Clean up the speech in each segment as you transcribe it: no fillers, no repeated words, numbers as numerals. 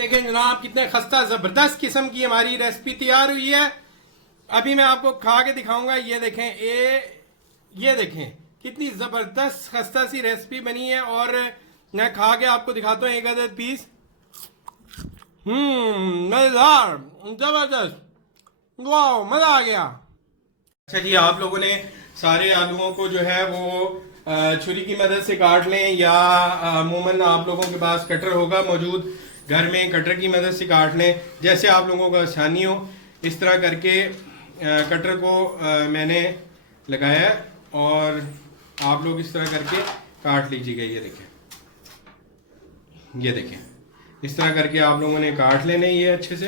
देखें जनाब कितने खस्ता जबरदस्त किस्म की हमारी रेसिपी तैयार हुई है। अभी मैं आपको खा के दिखाऊंगा। ये देखें कितनी जबरदस्त खस्ता सी रेसिपी बनी है। और मैं खा के आपको दिखाता हूँ एक अदद पीस। मजेदार, जबरदस्त, वाह, मजा आ गया। अच्छा जी, आप लोगों ने सारे आलूओं को जो है वो छुरी की मदद से काट लें, या अमूमन आप लोगों के पास कटर होगा मौजूद घर में, कटर की मदद से काट लें, जैसे आप लोगों को आसानी हो। इस तरह करके कटर को मैंने लगाया है और आप लोग इस तरह करके काट लीजिएगा। ये देखें इस तरह करके आप लोगों ने काट लेने ये अच्छे से।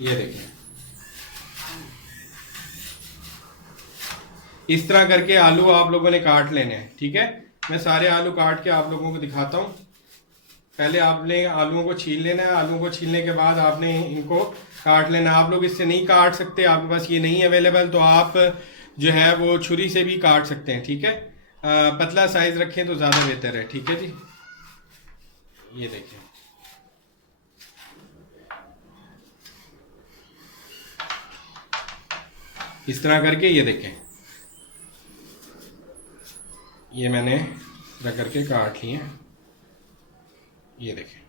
ये देखें इस तरह करके आलू आप लोगों ने काट लेने हैं। ठीक है, मैं सारे आलू काट के आप लोगों को दिखाता हूँ। पहले आपने आलूओं को छील लेना है। आलूओं को छीलने के बाद आपने इनको काट लेना है। आप लोग इससे नहीं काट सकते, आपके पास ये नहीं अवेलेबल, तो आप जो है वो छुरी से भी काट सकते हैं। ठीक है, पतला साइज रखें तो ज़्यादा बेहतर है। ठीक है जी, ये देखें इस तरह करके। ये देखें ये मैंने रख करके काट लिए। ये देखें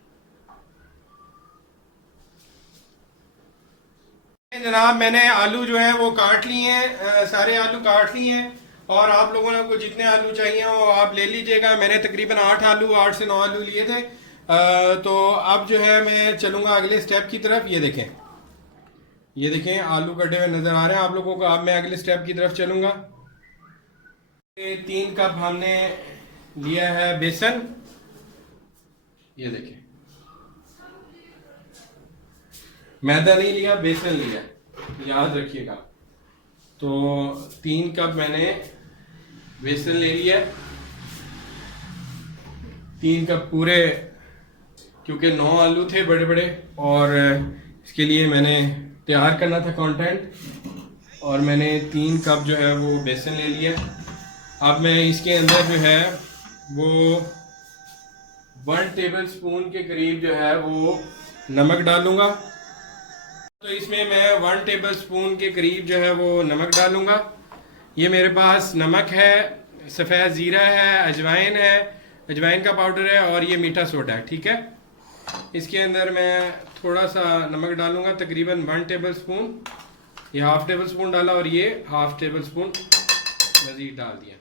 जनाब, मैंने आलू जो है वो काट लिए हैं, सारे आलू काट लिए हैं। और आप लोगों को जितने आलू चाहिए वो आप ले लीजिएगा। मैंने तकरीबन 8 से 9 आलू लिए थे। तो अब जो है मैं चलूँगा अगले स्टेप की तरफ। ये देखें आलू कटे हुए नज़र आ रहे हैं आप लोगों को। अब मैं अगले स्टेप की तरफ चलूँगा। 3 कप हमने लिया है बेसन। ये देखें मैदा नहीं लिया, बेसन लिया, याद रखिएगा। तो 3 कप मैंने बेसन ले लिया। 3 कप पूरे, क्योंकि 9 आलू थे बड़े बड़े, और इसके लिए मैंने तैयार करना था कंटेंट। और मैंने 3 कप जो है वो बेसन ले लिया। अब मैं इसके अंदर जो है वो 1 टेबल स्पून के करीब जो है वो नमक डालूंगा। तो इसमें मैं 1 टेबल स्पून के करीब जो है वो नमक डालूंगा। ये मेरे पास नमक है, सफ़ेद ज़ीरा है, अजवाइन है, अजवाइन का पाउडर है, और ये मीठा सोडा है। ठीक है, इसके अंदर मैं थोड़ा सा नमक डालूंगा, तकरीबन 1 टेबल स्पून। ये हाफ़ टेबल स्पून डाला और ये हाफ़ टेबल स्पून मज़ीद डाल दिया।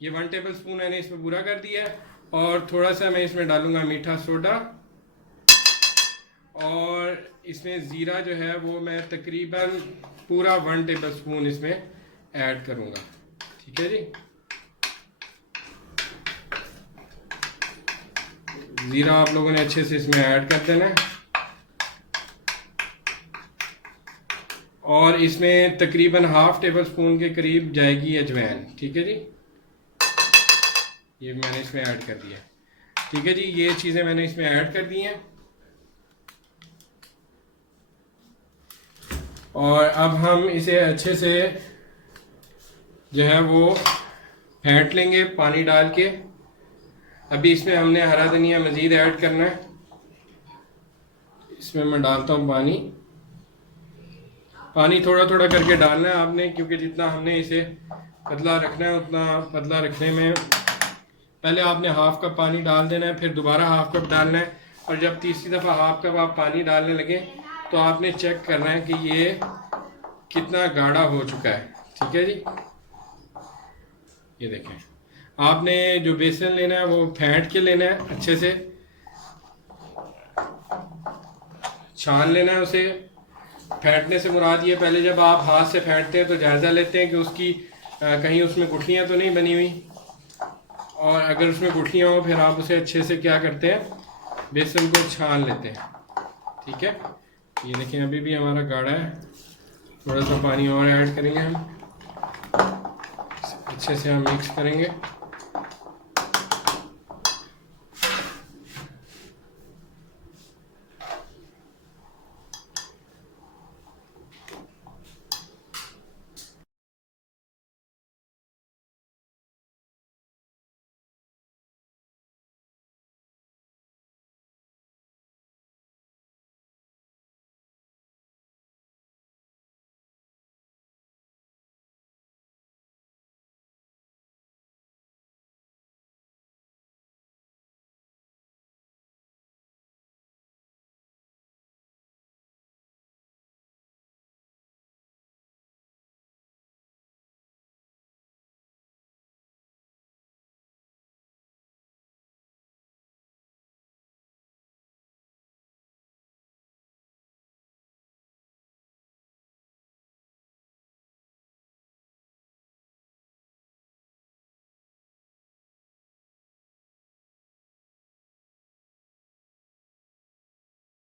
ये 1 टेबल स्पून मैंने इसमें पूरा कर दिया है। और थोड़ा सा मैं इसमें डालूंगा मीठा सोडा। और इसमें ज़ीरा जो है वो मैं तकरीबन पूरा 1 टेबल स्पून इसमें ऐड करूँगा। ठीक है जी, ज़ीरा आप लोगों ने अच्छे से इसमें ऐड कर देना है। और इसमें तकरीबन हाफ़ टेबल स्पून के करीब जाएगी अजवाइन। ठीक है जी, ये मैंने इसमें ऐड कर दिया। ठीक है जी, ये चीज़ें मैंने इसमें ऐड कर दी हैं। और अब हम इसे अच्छे से जो है वो फेंट लेंगे पानी डाल के। अभी इसमें हमने हरा धनिया मज़ीद ऐड करना है। इसमें मैं डालता हूँ पानी थोड़ा थोड़ा करके डालना है आपने, क्योंकि जितना हमने इसे पतला रखना है उतना पतला रखने में पहले आपने हाफ़ कप पानी डाल देना है, फिर दोबारा हाफ़ कप डालना है। और जब तीसरी दफ़ा हाफ़ कप आप पानी डालने लगे तो आपने चेक करना है कि ये कितना गाढ़ा हो चुका है। ठीक है जी, ये देखें आपने जो बेसन लेना है वो फेंट के लेना है, अच्छे से छान लेना है उसे। फेंटने से मुराद ये, पहले जब आप हाथ से फेंटते हैं तो जायज़ा लेते हैं कि उसकी कहीं उसमें गुठलियाँ तो नहीं बनी हुई। और अगर उसमें गुठलियाँ हो फिर आप उसे अच्छे से क्या करते हैं, बेसन को छान लेते हैं। ठीक है, ये देखें अभी भी हमारा गाढ़ा है। थोड़ा सा पानी और ऐड करेंगे हम, अच्छे से हम मिक्स करेंगे।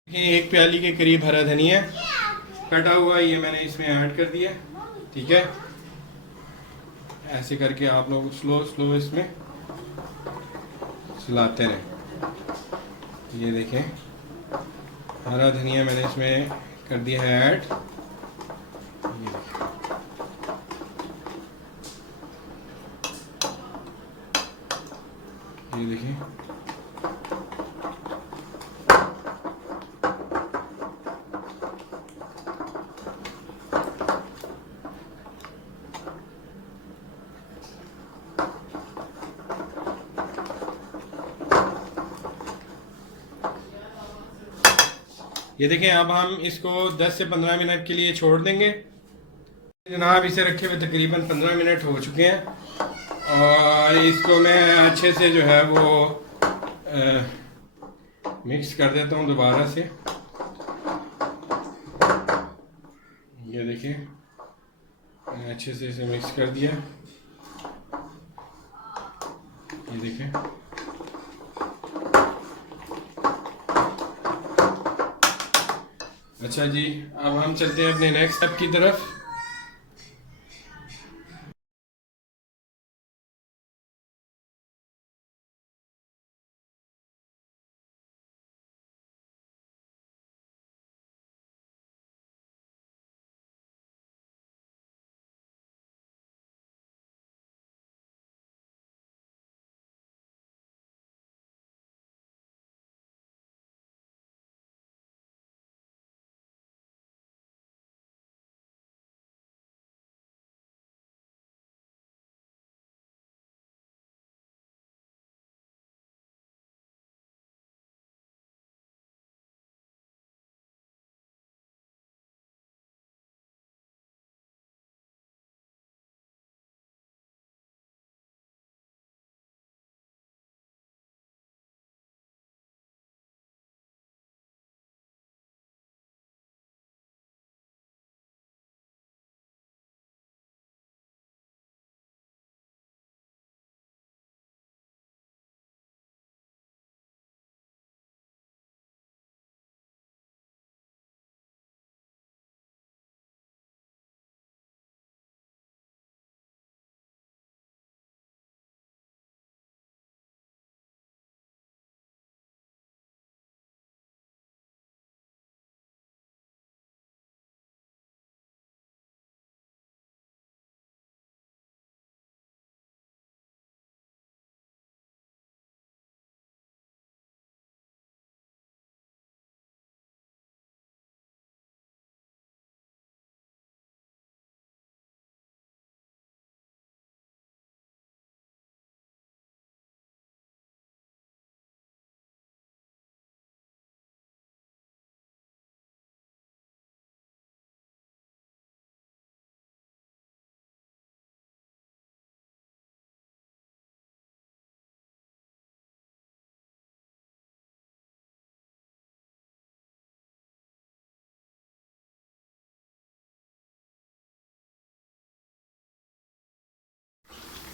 देखिए 1 प्याली के करीब हरा धनिया कटा हुआ ये मैंने इसमें ऐड कर दिया। ठीक है, ऐसे करके आप लोग स्लो स्लो इसमें चलाते रहें। ये देखें हरा धनिया मैंने इसमें कर दिया है ऐड। ये देखें ये देखें। अब हम इसको 10 से 15 मिनट के लिए छोड़ देंगे। जनाब इसे रखे हुए तकरीबन 15 मिनट हो चुके हैं और इसको मैं अच्छे से जो है वो मिक्स कर देता हूँ दोबारा से। ये देखिए मैंने अच्छे से इसे मिक्स कर दिया। ये देखिए अच्छा जी, अब हम चलते हैं अपने नेक्स्ट स्टेप की तरफ।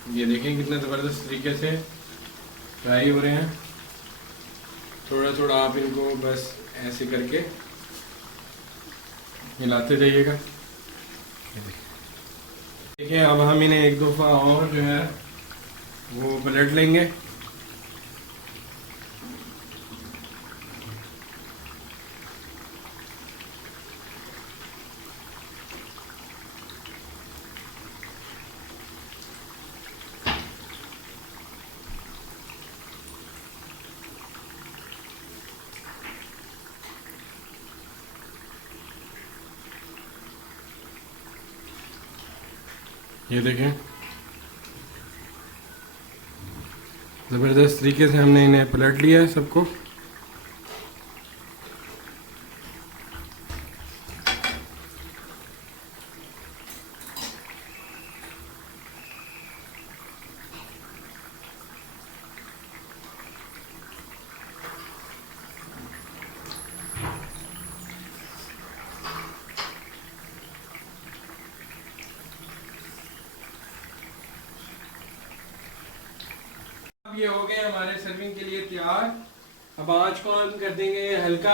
ये देखें कितने ज़बरदस्त तरीके से फ्राई हो रहे हैं। थोड़ा थोड़ा आप इनको बस ऐसे करके हिलाते जाइएगा। देखिए अब हम इन्हें एक दफ़ा और जो है वो पलट लेंगे। ये देखें ज़बरदस्त तरीके से हमने इन्हें पलट लिया है सबको। ये हो गए हमारे सर्विंग के लिए तैयार। अब आंच को ऑन कर देंगे हल्का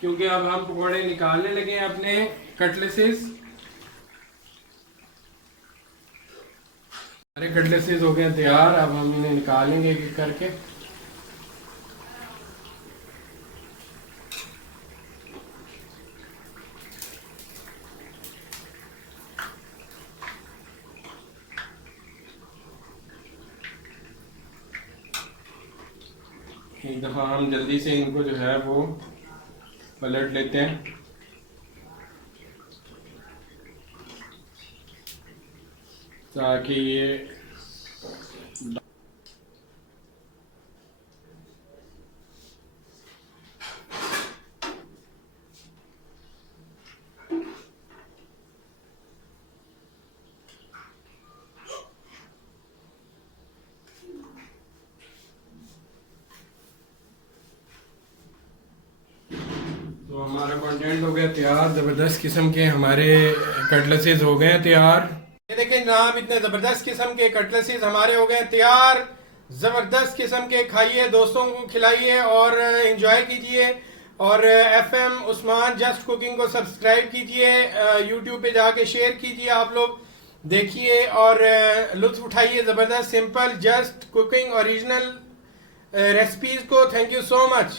क्योंकि अब हम पकौड़े निकालने लगे हैं अपने कटलेसेस। हमारे कटलेसेस हो गए हैं तैयार, अब हम इन्हें निकालेंगे एक एक करके। एक दफ़ा हम जल्दी से इनको जो है वो पलट लेते हैं ताकि ये तो हमारा कंटेंट हो गया तैयार। ज़बरदस्त किस्म के हमारे कटलेसेस हो गए हैं तैयार। ये देखें जनाब, इतने ज़बरदस्त किस्म के कटलेसेस हमारे हो गए हैं तैयार। ज़बरदस्त किस्म के खाइए, दोस्तों को खिलाइए और इंजॉय कीजिए। और FM उस्मान जस्ट कुकिंग को सब्सक्राइब कीजिए, यूट्यूब पे जाके शेयर कीजिए, आप लोग देखिए और लुत्फ उठाइए ज़बरदस्त simple just cooking original recipes को। Thank you so much.